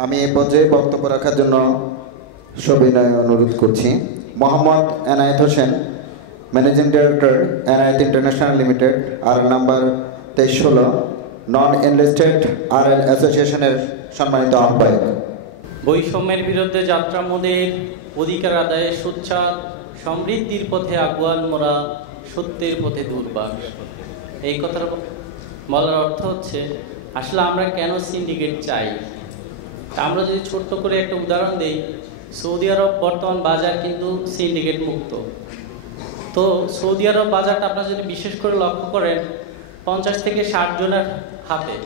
আমি এই পর্যায়ে বক্তব্য রাখার জন্য সবিনয় অনুরোধ করছি Mohammad Enayet Hossain, managing director Enayet international limited, আর নাম্বার 2316, নন এনলিস্টেড আরএল অ্যাসোসিয়েশনের সম্মানিত আহ্বায়ক। বৈষম্যের বিরুদ্ধে যাত্রা মোদের অধিকার আদায়ে সোচ্চার, সমৃদ্ধির পথে আগুয়ান মোরা, সত্যের পথে দুর্বাস। এই কথার বলার অর্থ হচ্ছে আসলে আমরা কেন সিন্ডিকেট চাই। আমরা যদি ছোট্ট করে একটা উদাহরণ দিই, সৌদি আরব বর্তমান বাজার কিন্তু সিন্ডিকেট মুক্ত। তো সৌদি আরব বাজারটা আপনারা যদি বিশেষ করে লক্ষ্য করেন 50 থেকে 60 জনের হাতে।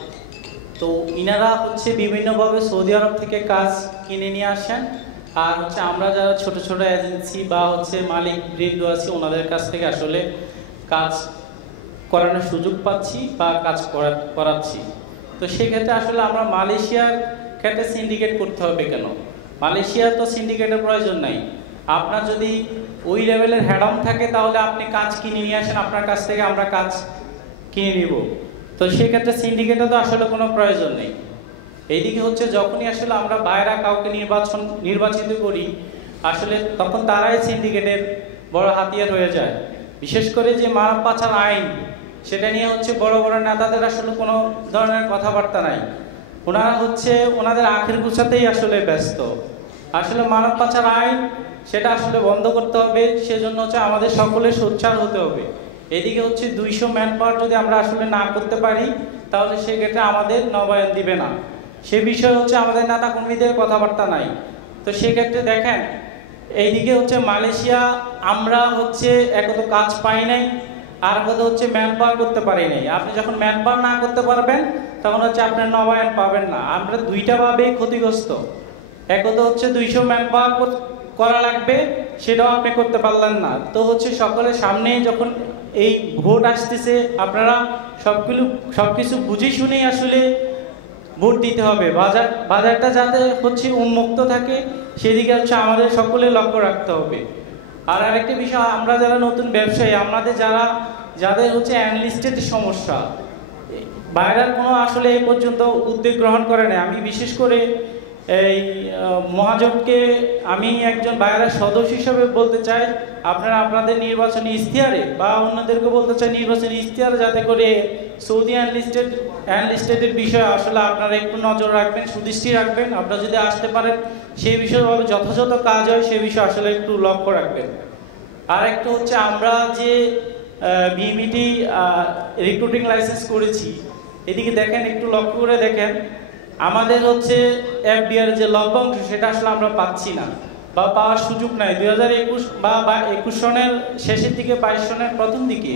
তো ইনারা হচ্ছে বিভিন্নভাবে সৌদি আরব থেকে কাজ কিনে নিয়ে আসেন, আর হচ্ছে আমরা যারা ছোট ছোট এজেন্সি বা হচ্ছে মালিক বৃন্দ আছি ওনাদের কাছ থেকে আসলে কাজ করানোর সুযোগ পাচ্ছি বা কাজ করাচ্ছি। তো সেক্ষেত্রে আসলে আমরা মালয়েশিয়ার ক্ষেত্রে সিন্ডিকেট করতে হবে কেন? মালয়েশিয়া তো সিন্ডিকেটের প্রয়োজন নাই। আপনার যদি ওই লেভেলের হ্যাডম থাকে তাহলে আপনি কাজ কিনে নিয়ে আসেন, আপনার কাছ থেকে আমরা কাজ কিনে নিব। তো সেক্ষেত্রে সিন্ডিকেটে তো আসলে কোনো প্রয়োজন নেই। এইদিকে হচ্ছে যখনই আসলে আমরা বাইরে কাউকে নির্বাচিত করি আসলে তখন তারাই সিন্ডিকেটের বড় হাতিয়ার হয়ে যায়। বিশেষ করে যে মানব পাচার আইন, সেটা নিয়ে হচ্ছে বড় বড় নেতাদের আসলে কোনো ধরনের কথাবার্তা নাই। ওনারা হচ্ছে ওনাদের আখের গুছাতেই আসলে ব্যস্ত। আসলে মানব পাচার আইন সেটা আসলে বন্ধ করতে হবে, সেজন্য হচ্ছে আমাদের সকলের সোচ্চার হতে হবে। এদিকে হচ্ছে 200 ম্যান পাওয়ার যদি আমরা আসলে না করতে পারি তাহলে সেক্ষেত্রে আমাদের নবায়ন দিবে না। সে বিষয়ে হচ্ছে আমাদের নেতা কর্মীদের কথাবার্তা নাই। তো সেক্ষেত্রে দেখেন এইদিকে হচ্ছে মালয়েশিয়া আমরা হচ্ছে একত কাজ পাই নাই, আর কথা হচ্ছে ম্যান পাওয়ার করতে পারি নাই। আপনি যখন ম্যান পাওয়ার না করতে পারবেন তখন হচ্ছে আপনার নবায়ন পাবেন না। আমরা দুইটা ভাবেই ক্ষতিগ্রস্ত। একত হচ্ছে 200 ম্যান পাওয়ার করা লাগবে, সেটাও আপনি করতে পারলেন না। তো হচ্ছে সকলের সামনে যখন এই ভোট আসতেছে আপনারা সবকিছু বুঝে শুনেই আসলে ভোট দিতে হবে। বাজারটা যাতে হচ্ছে উন্মুক্ত থাকে সেদিকে হচ্ছে আমাদের সকলে লক্ষ্য রাখতে হবে। আর আরেকটা বিষয়, আমরা যারা নতুন ব্যবসায়ী, আমাদের যাদের হচ্ছে অ্যানলিস্টেড সমস্যা, বাইরের কোনো আসলে এই পর্যন্ত উদ্যোগ গ্রহণ করে না। আমি বিশেষ করে এই মহাজনকে আমি একজন বাইরের সদস্য হিসাবে বলতে চাই, আপনারা আপনাদের নির্বাচনী ইশতেহারে বা অন্যদেরকে বলতে চাই নির্বাচনী ইশতেহারে যাতে করে সৌদি অ্যানলিস্টেডের বিষয়ে আসলে আপনারা একটু নজর রাখবেন, সুদৃষ্টি রাখবেন। আপনারা যদি আসতে পারেন সেই বিষয়ভাবে যথাযথ কাজ হয় সে বিষয়ে আসলে একটু লক্ষ্য রাখবেন। আর একটা হচ্ছে আমরা যে বিএমইটি রিক্রুটিং লাইসেন্স করেছি, এদিকে দেখেন একটু লক্ষ্য করে দেখেন আমাদের হচ্ছে এফডিআর যে লভ্যাংশ সেটা আসলে আমরা পাচ্ছি না বা পাওয়ার সুযোগ নাই। 2021 বা 21 সনের শেষের দিকে 22 সনের প্রথম দিকে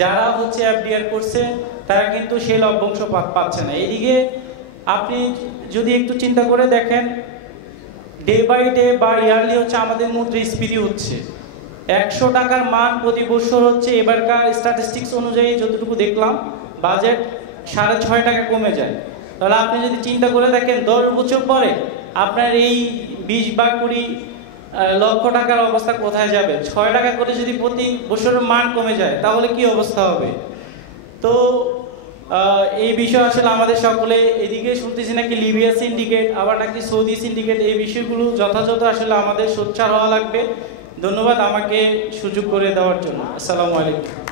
যারা হচ্ছে এফডিআর করছে তারা কিন্তু সেই লভ্যাংশ পাচ্ছে না। এদিকে আপনি যদি একটু চিন্তা করে দেখেন ডে বাই ডে বা ইয়ারলি হচ্ছে আমাদের মুদ্রাস্ফীতি হচ্ছে 100 টাকার মান প্রতি বছর হচ্ছে। এবারকার স্ট্যাটিস্টিক্স অনুযায়ী যতটুকু দেখলাম বাজেট 6.5 টাকা কমে যায়। তাহলে আপনি যদি চিন্তা করে দেখেন 10 বছর পরে আপনার এই 20 বা 20 লক্ষ টাকার অবস্থা কোথায় যাবে? 6 টাকা করে যদি প্রতি বছরের মান কমে যায় তাহলে কি অবস্থা হবে? তো এই বিষয় আসলে আমাদের সকলে এদিকে শুনতেছি নাকি লিবিয়া সিন্ডিকেট, আবার নাকি সৌদি সিন্ডিকেট, এই বিষয়গুলো যথাযথ আসলে আমাদের সোচ্চার হওয়া লাগবে। ধন্যবাদ আমাকে সুযোগ করে দেওয়ার জন্য। আসসালামু আলাইকুম।